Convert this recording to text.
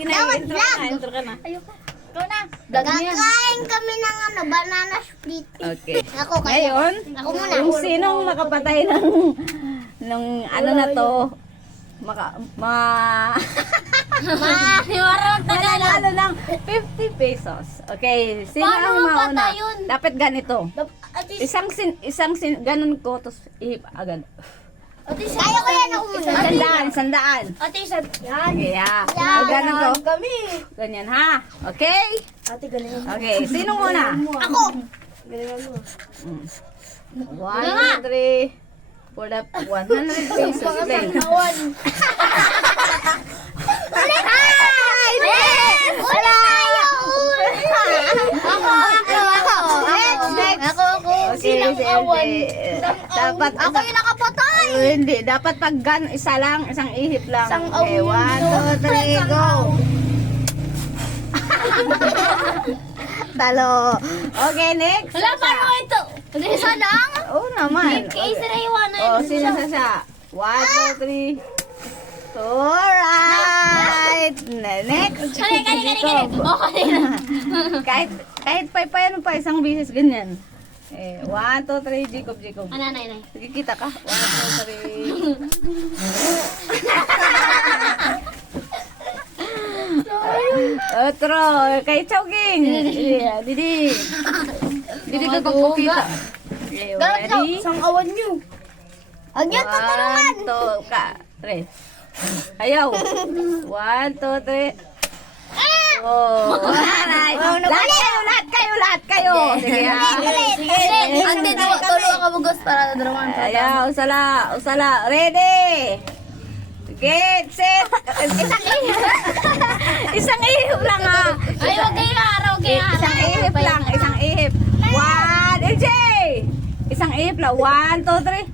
Sige na, intro ka na. Ayoko. Ikaw na. Kakain kami ng banana split. Okay. Ako kayo. Ngayon, Ako muna. kung sinong makapatay ng ano na to, mananalo ng 50 pesos. Okay, sino Paano ang mauna? mapatay yun? Dapat ganito. At least, Isang ganun ko, tapos ihip agad. Kaya ko yan ako muna. Sandaan. ate, yan. Okay, ha. Yan. Ganun ko. Kami. Ganyan, ha? Okay? Ate, galingan mo. Okay, sino muna? Ako. Galingan mo. 1, 2, 3, for the 100 pesos. Play. Wala tayo. Ako. Okay, dapat Ako yung nakapatay. hindi, dapat pag isa lang, isang ihip lang. Isang Okay, 1, 2, 3, go. Talo. Okay, next. Wala, paano ito? Isa lang? Oo naman. Kay Sir Iwan. Oh, sino sa 1, 2, 3. Alright. Next. Kali. Okay na. Kahit paano pa isang bisis ganyan. 1, 2, 3, Jacob. Nay. Nakikita ka? 1, 2, 3. Otro, kay Chowking. Didi ka pagpukita. Okay, ready? Isang awan nyo. Huwag niyo tutulungan. 1, 2, 3. Ayaw. 1, 2, 3. Oh, alright. Lahat kayo. Sige ha. Ante, tulungan ka bugos para daraman. Ayaw, usala. Ready? Get, set. Isang ihip lang ha. Ay, huwag kayo araw. Isang ihip lang. 1, AJ. Isang ihip lang. 1, 2, 3.